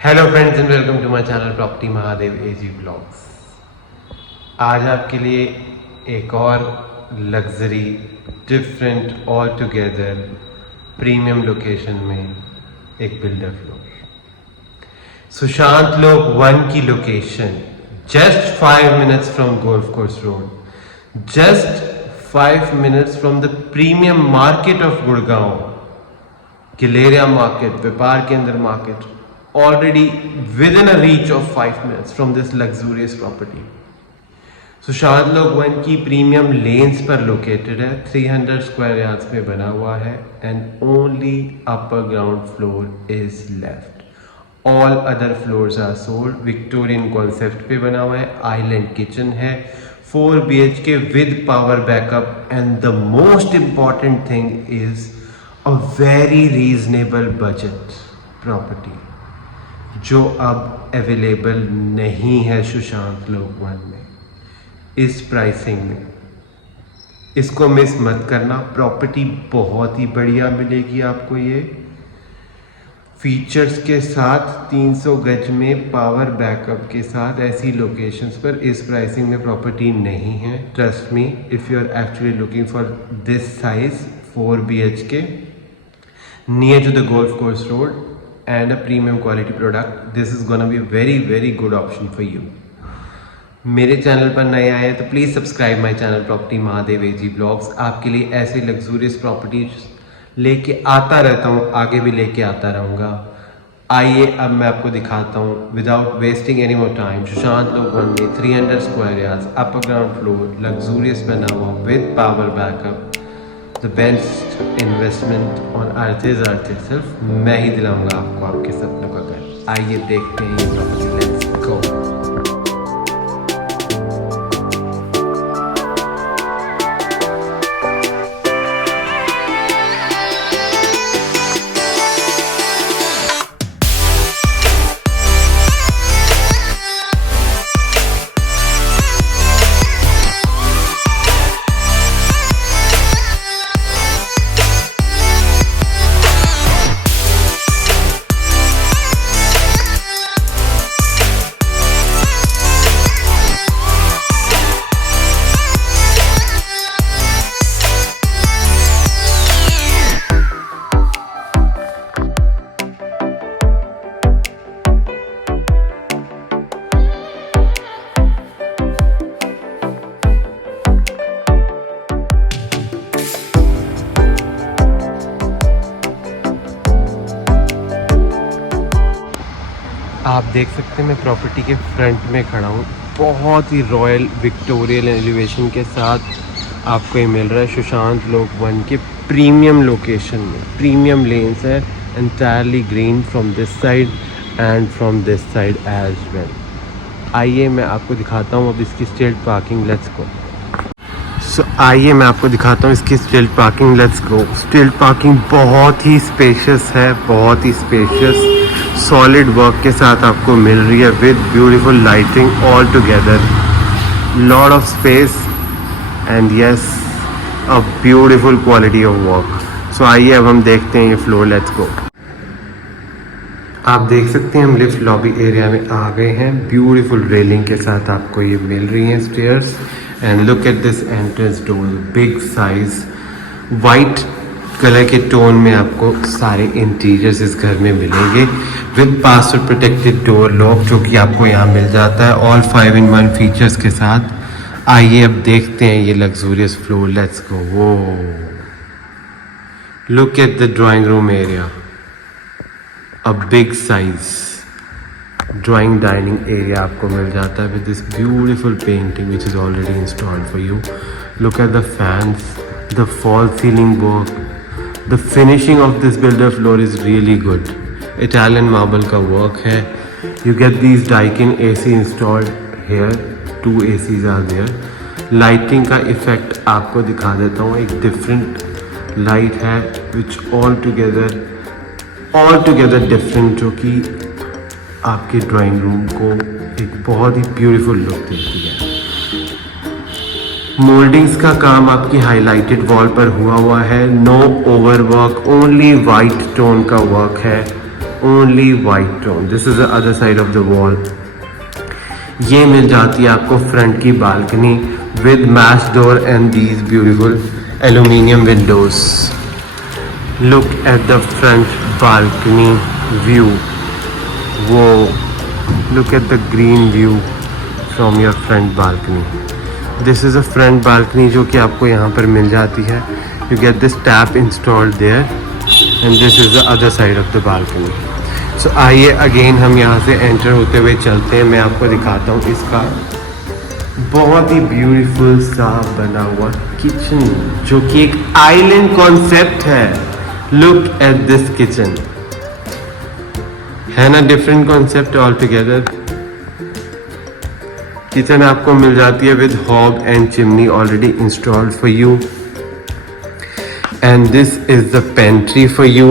Hello friends and welcome to my channel property Mahadev AG blogs. आज आपके लिए एक और luxury different altogether premium location में एक बिल्डर फ्लोर सुशांत लोक 1 की location just 5 minutes from golf course road, just 5 minutes from the premium market of Gurgaon, Galleria market, Vyapar Kendra market, already within a reach of 5 minutes from this luxurious property. Sushant Lok 1 की premium lens पर located है, 300 square yards में बना हुआ है and only upper ground floor is left. All other floors are sold. Victorian concept पे बना हुआ है, आइलैंड किचन है, 4 BHK with power backup and the most important thing is a very reasonable budget property जो अब available नहीं है सुशांत लोक 1 में इस प्राइसिंग में। इसको मिस मत करना, प्रॉपर्टी बहुत ही बढ़िया मिलेगी आपको। ये फीचर्स के साथ 300 गज में पावर बैकअप के साथ ऐसी लोकेशंस पर इस प्राइसिंग में प्रॉपर्टी नहीं है। Trust me, if you are actually looking for this size 4 BHK near to the golf course road and a premium quality product, this is gonna be a very good option for you. मेरे channel पर नए आए तो please subscribe my channel property Mahadev AG blogs. आपके लिए ऐसे luxurious properties लेके आता रहता हूँ, आगे भी लेके आता रहूँगा। आइए अब मैं आपको दिखाता हूँ without wasting any more time Sushant Lok 1 में 300 स्क्वायर यार्ड्स, अपर ग्राउंड फ्लोर, लग्जूरियस बना हुआ with power backup, The best investment on earth is earth itself। मैं ही दिलाऊंगा आपको आपके सपनों का घर। आइए देखते हैं ये प्रॉपर्टी, लेट्स गो। आप देख सकते हैं मैं प्रॉपर्टी के फ्रंट में खड़ा हूँ। बहुत ही रॉयल विक्टोरियल एलिवेशन के साथ आपको ये मिल रहा है सुशांत लोक 1 के प्रीमियम लोकेशन में। प्रीमियम लेन्स है, entirely green from this side and from this side as well. आइए मैं आपको दिखाता हूँ अब इसकी स्ट्रीट पार्किंग, लेट्स गो। आइए मैं आपको दिखाता हूँ इसकी street parking, let's go. Street parking बहुत ही स्पेशियस है, बहुत ही स्पेशियस सॉलिड वर्क के साथ आपको मिल रही है with beautiful lighting altogether, lot of space and yes a beautiful quality of work. So आइए अब हम देखते हैं ये फ्लोर, लेट्स गो। आप देख सकते हैं हम लिफ्ट लॉबी एरिया में आ गए हैं। ब्यूटीफुल रेलिंग के साथ आपको ये मिल रही हैं stairs and look at this entrance door, big size, white colour के टोन में आपको सारे इंटीरियर्स इस घर में मिलेंगे with password protected door lock जो कि आपको यहाँ मिल जाता है ऑल 5-in-1 फीचर्स के साथ। आइए अब देखते हैं ये लग्जूरियस फ्लोर, लेट्स गो। वो look at the drawing room area, a big size drawing dining area आपको मिल जाता है with this beautiful painting which is already installed for you. Look at the fans, the fall ceiling work, the finishing of this builder floor is really good. Italian marble का work है। You get these Daikin AC installed here, 2 ACs are there. Lighting का effect आपको दिखा देता हूँ, एक different light है which all together different, जो कि आपके ड्राइंग रूम को एक बहुत ही ब्यूटीफुल लुक देती है। मोल्डिंग्स का काम आपकी हाईलाइटेड वॉल पर हुआ है, no over work, only white tone का वर्क है only white tone. This is the other side of the wall. ये मिल जाती है आपको फ्रंट की balcony with mesh door and these beautiful aluminium windows. Look at the front balcony view. Whoa, look at the green view from your front balcony. This is a front balcony जो कि आपको यहाँ पर मिल जाती है. You get this tap installed there and this is the other side of the balcony. So आइए again हम यहाँ से enter होते हुए चलते हैं. मैं आपको दिखाता हूँ इसका बहुत ही ब्यूटीफुल सा बना हुआ किचन जो कि एक आइलैंड कॉन्सेप्ट है. लुक एट दिस किचन, है ना different concept all together. Kitchen आपको मिल जाती है with hob and chimney already installed for you. And this is the pantry for you,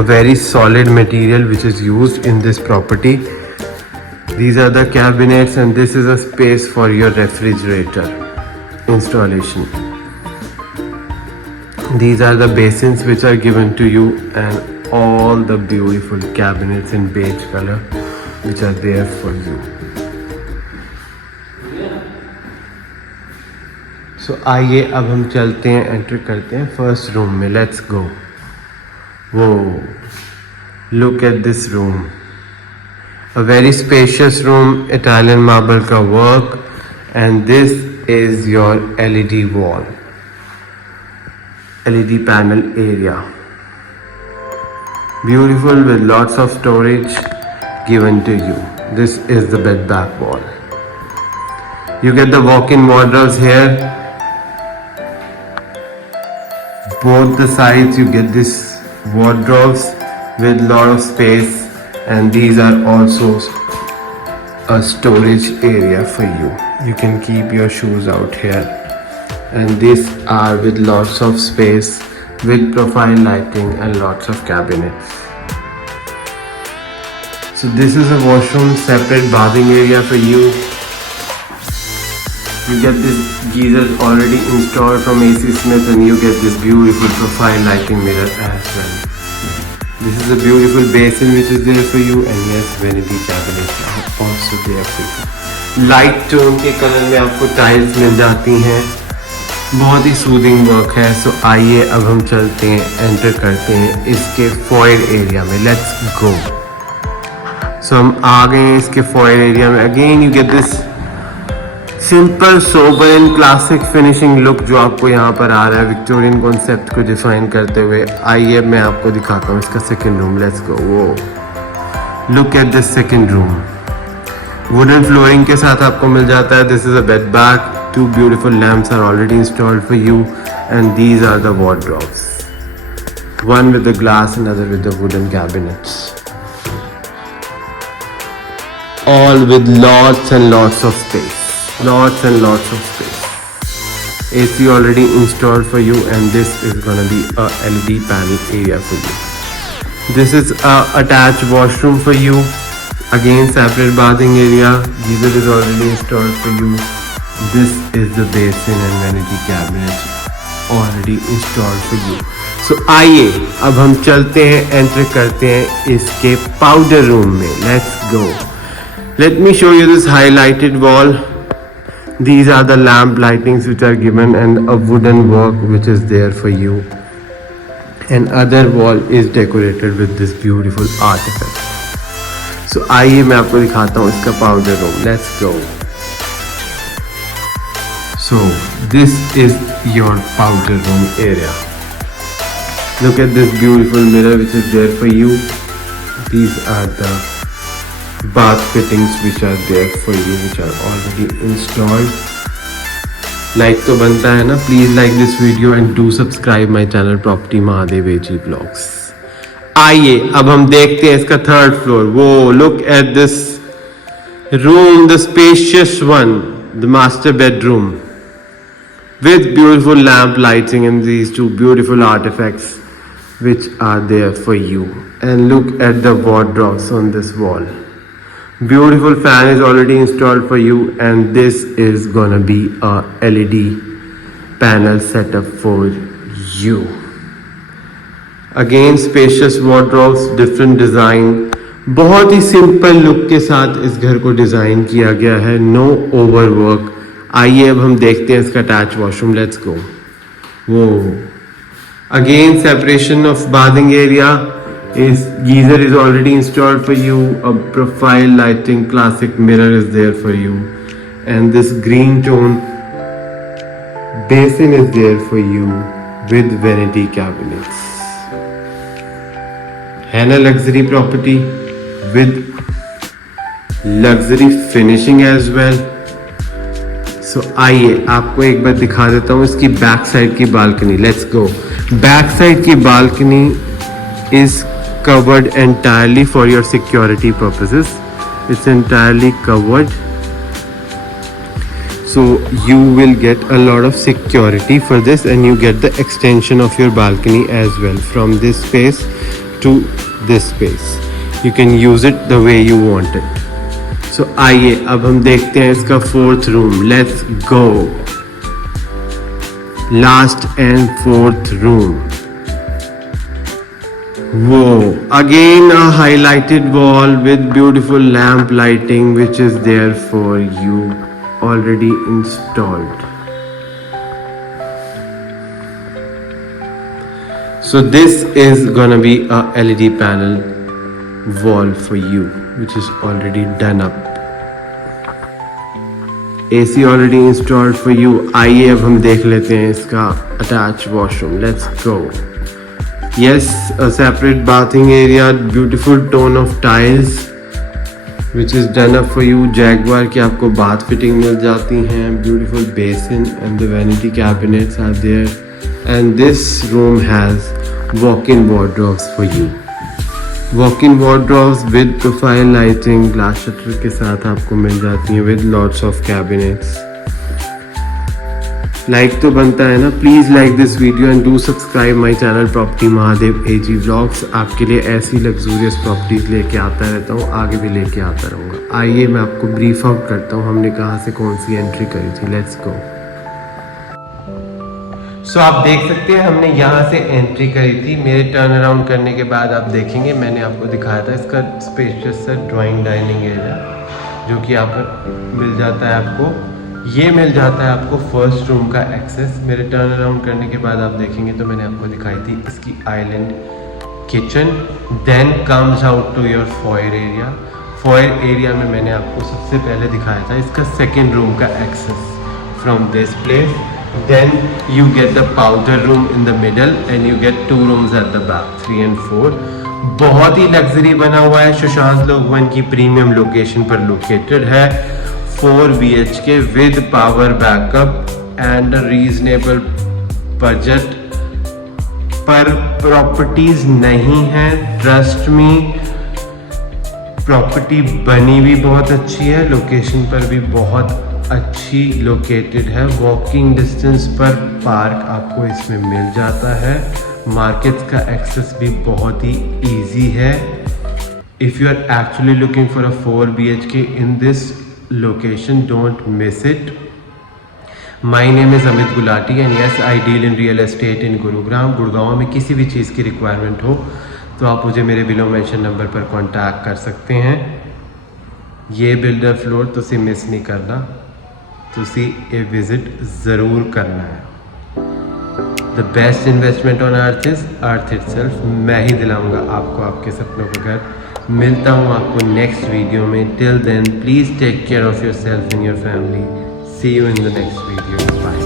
a very solid material which is used in this property. These are the cabinets and this is a space for your refrigerator installation. These are the basins which are given to you and all the beautiful cabinets in beige color which are there for you. So आइए अब हम चलते हैं, enter करते हैं first room में. Let's go. वो look at this room, a very spacious room, Italian marble का work and this is your LED wall, LED panel area. Beautiful with lots of storage given to you. This is the bed back wall. You get the walk-in wardrobes here. Both the sides you get this wardrobes with lot of space and these are also a storage area for you. You can keep your shoes out here and these are with lots of space with profile lighting and lots of cabinets. So this is a washroom, separate bathing area for you. You get this geyser already installed from AC Smith and you get this beautiful profile lighting mirror as well. This is a beautiful basin which is there for you and yes, vanity cabinets are also there for you. Light tone के colour में आपको tiles मिल जाती हैं. बहुत ही soothing work है. सो आइए अब हम चलते हैं, एंटर करते हैं इसके फॉयर एरिया में. Let's go. सो हम आ गए हैं इसके फॉयर एरिया में. Again you get this simple sober and classic finishing look जो आपको यहाँ पर आ रहा है विक्टोरियन कॉन्सेप्ट को डिफाइन करते हुए. आइए मैं आपको दिखाता हूँ इसका सेकंड रूम. Let's go. वो look at this second room. Wooden flooring के साथ आपको मिल जाता है. This is a bed back. Two beautiful lamps are already installed for you and these are the wardrobes. One with the glass, another with the wooden cabinets. All with lots and lots of space. Lots and lots of space. AC already installed for you and this is gonna be a LED panel area for you. This is a attached washroom for you. Again separate bathing area. Geyser is already installed for you. This is the basin and vanity cabinet already installed for you. So आइए अब हम चलते हैं, enter करते हैं इसके powder room में. Let's go. Let me show you this highlighted wall. These are the lamp lightings which are given and a wooden work which is there for you. And other wall is decorated with this beautiful artifact. So आइए मैं आपको दिखाता हूँ इसका powder room. Let's go. So this is your powder room area. Look at this beautiful mirror which is there for you. These are the bath fittings which are there for you, which are already installed. Like तो बनता है ना. Please like this video and do subscribe my channel Property Mahadev AG Vlogs. आइए अब हम देखते हैं इसका थर्ड फ्लोर. वो look at this room, the spacious one, the master bedroom. With beautiful lamp lighting and these two beautiful artifacts which are there for you. And look at the wardrobes on this wall. Beautiful fan is already installed for you and this is gonna be a LED panel setup for you. Again spacious wardrobes, different design, बहुत ही simple look के साथ इस घर को design किया गया है, नो ओवर वर्क। आइए अब हम देखते हैं इसका अटैच वॉशरूम, लेट्स गो। वो again separation of bathing area, is geyser is already installed for you, a profile lighting classic mirror is there for you, and this green tone basin is there for you with vanity cabinets. है ना luxury property with luxury finishing as well. So आइए आपको एक बार दिखा देता हूँ इसकी back side की balcony, let's go. Back side की balcony is covered entirely for your security purposes. It's entirely covered, so you will get a lot of security for this, and you get the extension of your balcony as well, from this space to this space. You can use it the way you want it. So आइए अब हम देखते हैं इसका fourth room, let's go. Last and fourth room. Whoa, again a highlighted wall with beautiful lamp lighting which is there for you, already installed. So this is gonna be a LED panel wall for you which is already done up. AC already installed for you. आइए अब हम देख लेते हैं इसका attached washroom, let's go. Yes, a separate bathing area, beautiful tone of tiles which is done up for you. Jaguar की आपको bath fitting मिल जाती हैं, beautiful basin and the vanity cabinets are there, and this room has walk-in wardrobes for you. Walk-in wardrobes with profile lighting, glass shutter के साथ आपको मिल जाती हैं with lots of cabinets. Like तो बनता है ना, please like this video and do subscribe my channel property Mahadev AG vlogs. आपके लिए ऐसी लग्जूरियस प्रॉपर्टीज लेके आता रहता हूँ, आगे भी लेके आता रहूँगा। आइए मैं आपको ब्रीफ आउट करता हूँ हमने कहाँ से कौन सी एंट्री करी थी, लेट्स गो। सो आप देख सकते हैं हमने यहाँ से एंट्री करी थी। मेरे टर्न अराउंड करने के बाद आप देखेंगे मैंने आपको दिखाया था इसका स्पेशियस सा ड्राइंग डाइनिंग एरिया जो कि यहाँ पर मिल जाता है आपको। ये मिल जाता है आपको फर्स्ट रूम का एक्सेस। मेरे टर्न अराउंड करने के बाद आप देखेंगे तो मैंने आपको दिखाई थी इसकी island kitchen. Then comes out to your foyer area. Foyer area में मैंने आपको सबसे पहले दिखाया था इसका सेकेंड रूम का access from this place. Then you get the powder room in the middle and you get 2 rooms at the back, 3 and 4। बहुत ही लग्जरी बना हुआ है, सुशांत लोकवन की प्रीमियम लोकेशन पर लोकेटेड है। 4 BHK with power backup and a reasonable budget पर properties नहीं है। ट्रस्ट मी, प्रॉपर्टी बनी भी बहुत अच्छी है, लोकेशन पर भी बहुत अच्छी लोकेटेड है। वॉकिंग डिस्टेंस पर पार्क आपको इसमें मिल जाता है। मार्केट का एक्सेस भी बहुत ही इजी है। If you are actually looking for a 4 BHK in this location, don't miss it. My name is Amit Gulati and yes, I deal in real estate in Gurugram. Gurgaon में किसी भी चीज़ की रिक्वायरमेंट हो तो आप मुझे मेरे बिलो मेंशन नंबर पर कांटेक्ट कर सकते हैं। ये बिल्डर फ्लोर तुसी मिस नहीं करना, तुसी ये विजिट ज़रूर करना है। The best investment on earth is earth itself. मैं ही दिलाऊंगा आपको आपके सपनों का घर। मिलता हूँ आपको नेक्स्ट वीडियो में। Till then please take care of your self and your family. See you in the next video. Bye.